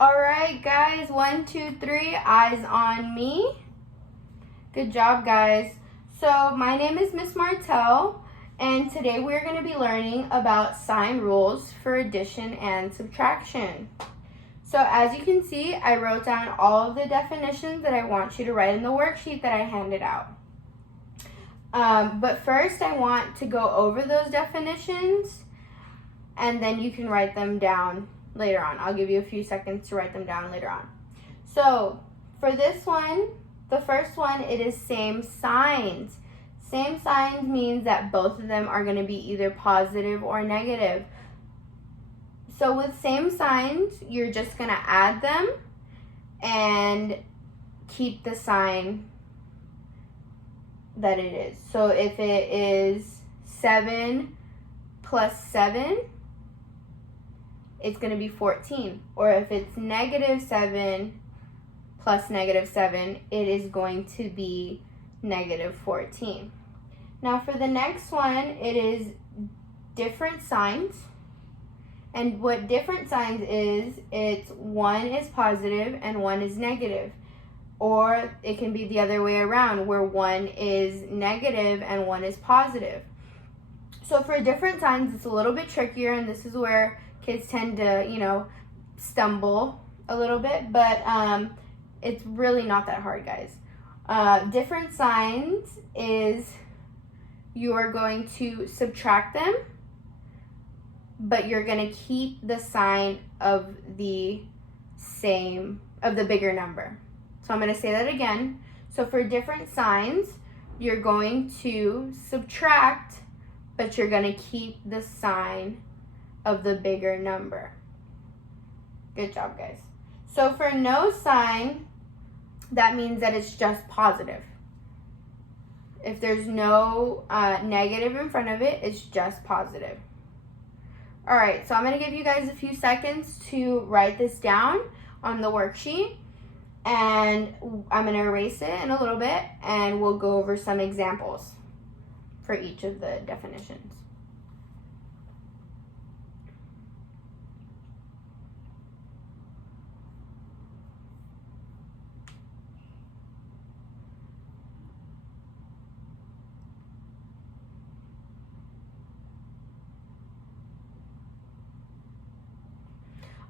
All right, guys, 1, 2, 3, eyes on me. Good job, guys. So my name is Miss Martell, and today we're going to be learning about sign rules for addition and subtraction. So as you can see, I wrote down all of the definitions that I want you to write in the worksheet that I handed out. But first I want to go over those definitions, and then you can write them down later on. I'll give you a few seconds to write them down later on. So for this one, the first one, it is same signs. Same signs means that both of them are going to be either positive or negative. So with same signs, you're just going to add them and keep the sign that it is. So if it is 7 plus 7, it's going to be 14. Or if it's negative 7 plus negative 7, it is going to be negative 14. Now for the next one, it is different signs. And what different signs is, it's one is positive and one is negative. Or it can be the other way around, where one is negative and one is positive. So for different signs, it's a little bit trickier, and this is where kids tend to, stumble a little bit, but it's really not that hard, guys. Different signs is you are going to subtract them, but you're going to keep the sign of the bigger number. So I'm going to say that again. So for different signs, you're going to subtract, but you're going to keep the sign of the bigger number. Good job, guys. So for no sign, that means that it's just positive. If there's no negative in front of it, it's just positive. All right, so I'm going to give you guys a few seconds to write this down on the worksheet, and I'm going to erase it in a little bit, and we'll go over some examples for each of the definitions.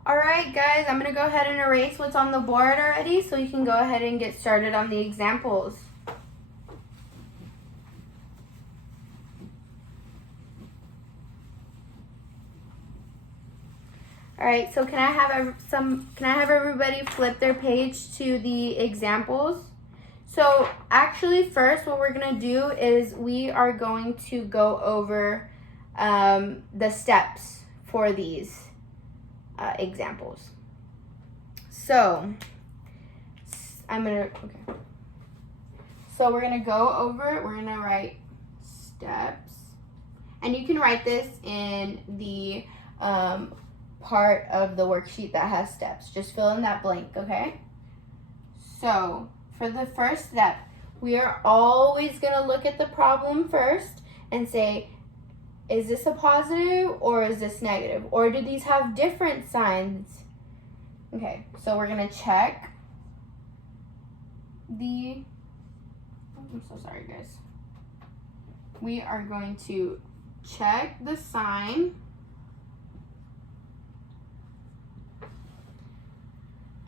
All right, guys, I'm going to go ahead and erase what's on the board already so you can go ahead and get started on the examples. All right, so can I have everybody flip their page to the examples? So actually first what we're going to do is we are going to go over the steps for these examples. So So we're gonna go over, we're gonna write steps, and you can write this in the part of the worksheet that has steps. Just fill in that blank, okay? So for the first step, we are always gonna look at the problem first and say, is this a positive or is this negative? Or do these have different signs? Okay, so we're gonna check I'm so sorry, guys. We are going to check the sign.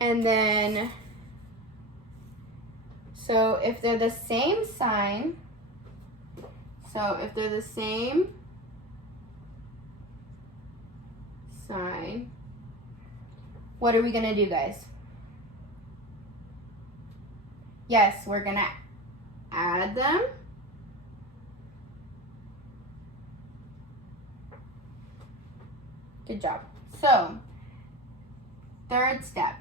And then, so if they're the same sign, what are we gonna do, guys? Yes, we're gonna add them. Good job. So, third step.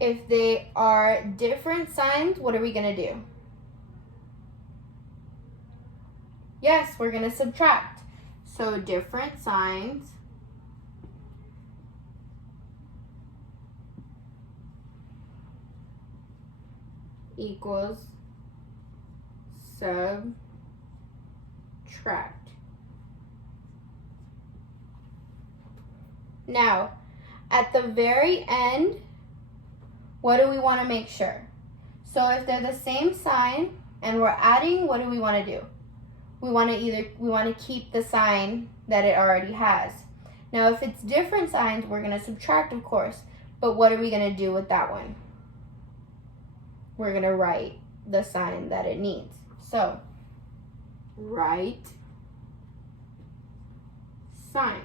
If they are different signs, what are we gonna do? Yes, we're gonna subtract. So different signs equals subtract. Now, at the very end, what do we want to make sure? So if they're the same sign and we're adding, what do we want to do? We want to keep the sign that it already has. Now if it's different signs, we're going to subtract, of course. But what are we going to do with that one? We're going to write the sign that it needs. So, write sign.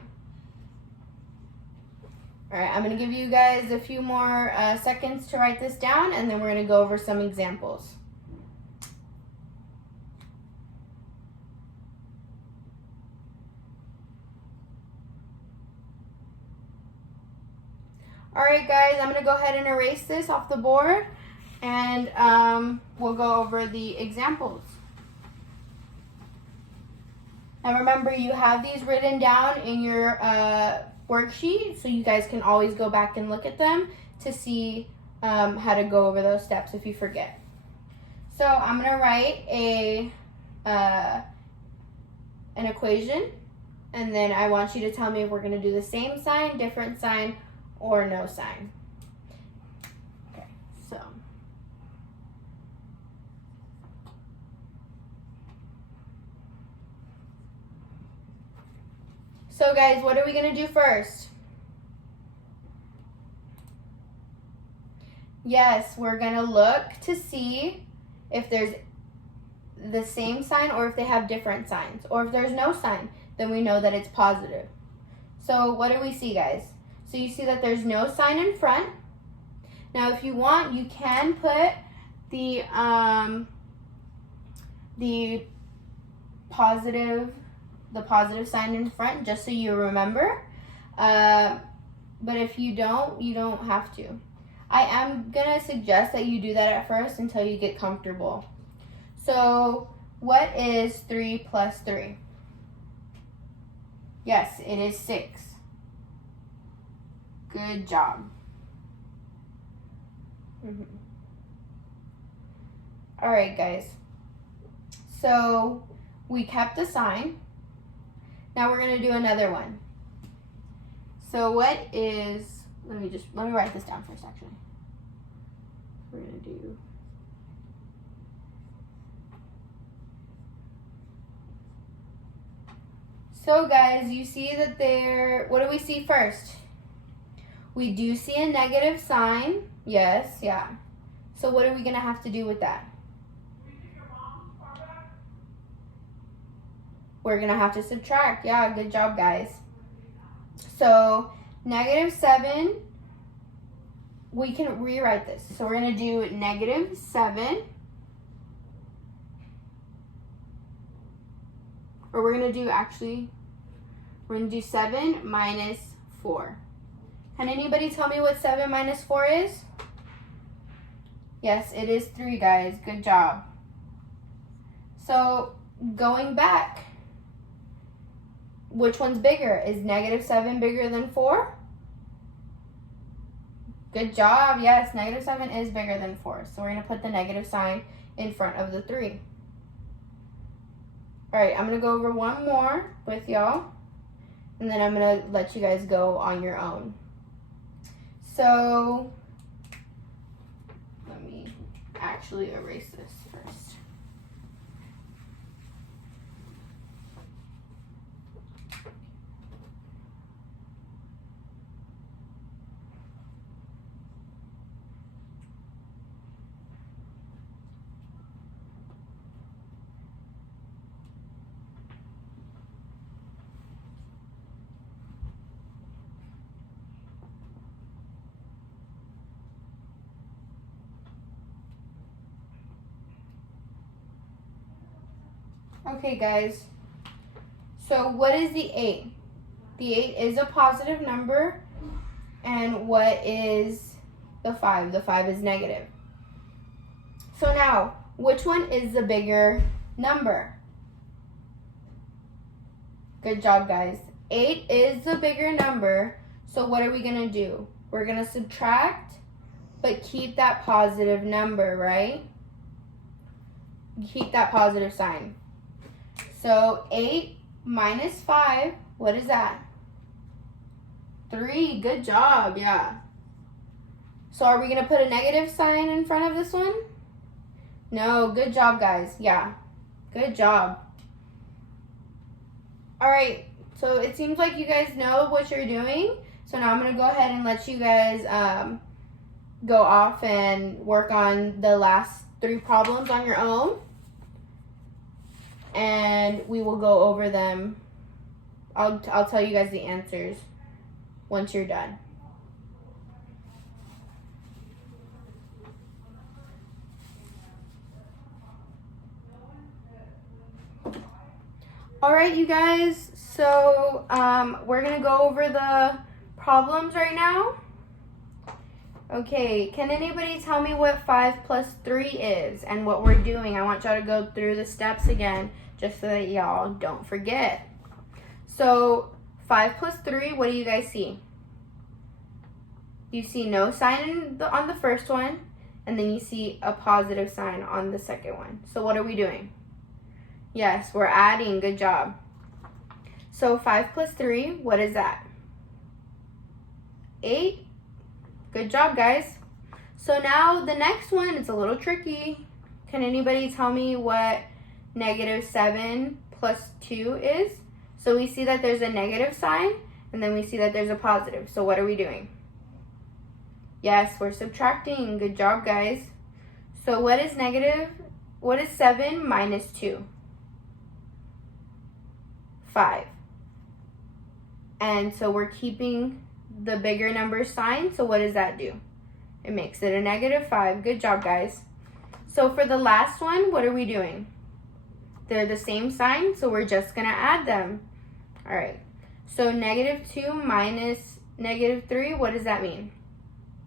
All right, I'm going to give you guys a few more seconds to write this down, and then we're going to go over some examples. All right, guys, I'm going to go ahead and erase this off the board, and we'll go over the examples. Now remember, you have these written down in your worksheet, so you guys can always go back and look at them to see how to go over those steps if you forget. So I'm going to write an equation, and then I want you to tell me if we're going to do the same sign, different sign, or no sign. Okay, so guys, what are we going to do first? Yes, we're going to look to see if there's the same sign or if they have different signs. Or if there's no sign, then we know that it's positive. So what do we see, guys? So you see that there's no sign in front. Now if you want, you can put the positive sign in front just so you remember. But if you don't have to. I am gonna suggest that you do that at first until you get comfortable. So what is 3 plus 3? Yes, it is 6. Good job. All right, guys. So we kept the sign. Now we're going to do another one. So what is, let me write this down first, actually. We're going to do, so guys, you see that what do we see first? We do see a negative sign. Yes, yeah. So what are we going to have to do with that? We're going to have to subtract. Yeah, good job, guys. So -7, we can rewrite this. So we're going to do -7. Or we're going to do, actually, we're going to do 7 minus 4. Can anybody tell me what 7 minus 4 is? Yes, it is 3, guys. Good job. So going back, which one's bigger? Is -7 bigger than 4? Good job. Yes, -7 is bigger than 4. So we're going to put the negative sign in front of the 3. All right, I'm going to go over one more with y'all, and then I'm going to let you guys go on your own. So let me actually erase this first. Okay, guys, so what is the 8? The 8 is a positive number, and what is the 5? The 5 is negative. So now, which one is the bigger number? Good job, guys. 8 is the bigger number, so what are we going to do? We're going to subtract, but keep that positive number, right? Keep that positive sign. So 8 minus 5, what is that? 3. Good job. Yeah. So are we going to put a negative sign in front of this one? No. Good job, guys. Yeah. Good job. All right. So it seems like you guys know what you're doing. So now I'm going to go ahead and let you guys go off and work on the last 3 problems on your own. And we will go over them. I'll tell you guys the answers once you're done. All right, you guys, so we're gonna go over the problems right now. Okay, can anybody tell me what 5 plus 3 is and what we're doing? I want y'all to go through the steps again just so that y'all don't forget. So 5 plus 3, what do you guys see? You see no sign on the first one, and then you see a positive sign on the second one. So what are we doing? Yes, we're adding. Good job. So 5 plus 3, what is that? 8. Good job, guys. So now the next one, it's a little tricky. Can anybody tell me what negative 7 plus 2 is? So we see that there's a negative sign, and then we see that there's a positive. So what are we doing? Yes, we're subtracting. Good job, guys. So what is 7 minus 2? 5. And so we're keeping the bigger number sign. So what does that do? It makes it a negative 5. Good job, guys. So for the last one, what are we doing? They're the same sign, so we're just going to add them. All right. So negative 2 minus negative 3, what does that mean?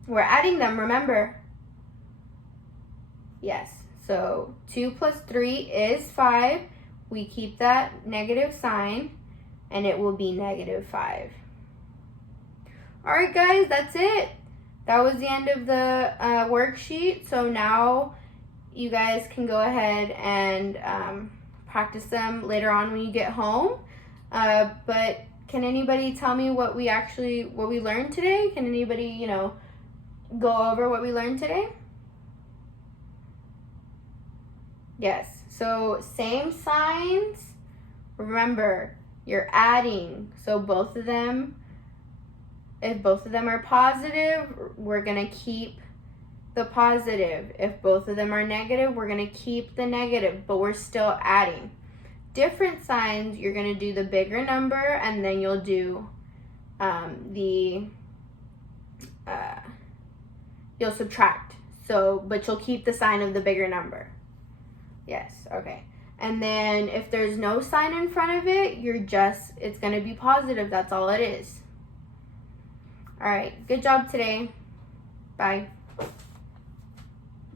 We're adding them, remember? Yes. So 2 plus 3 is 5. We keep that negative sign, and it will be negative 5. All right, guys, that's it. That was the end of the worksheet. So now you guys can go ahead and practice them later on when you get home. But can anybody tell me what we learned today? Can anybody, go over what we learned today? Yes. So same signs. Remember, you're adding. So both of them, if both of them are positive, we're going to keep the positive. If both of them are negative, we're going to keep the negative, but we're still adding. Different signs, you're going to do the bigger number, and then you'll do you'll subtract. So, but you'll keep the sign of the bigger number. Yes, okay. And then if there's no sign in front of it, it's going to be positive. That's all it is. All right, good job today. Bye.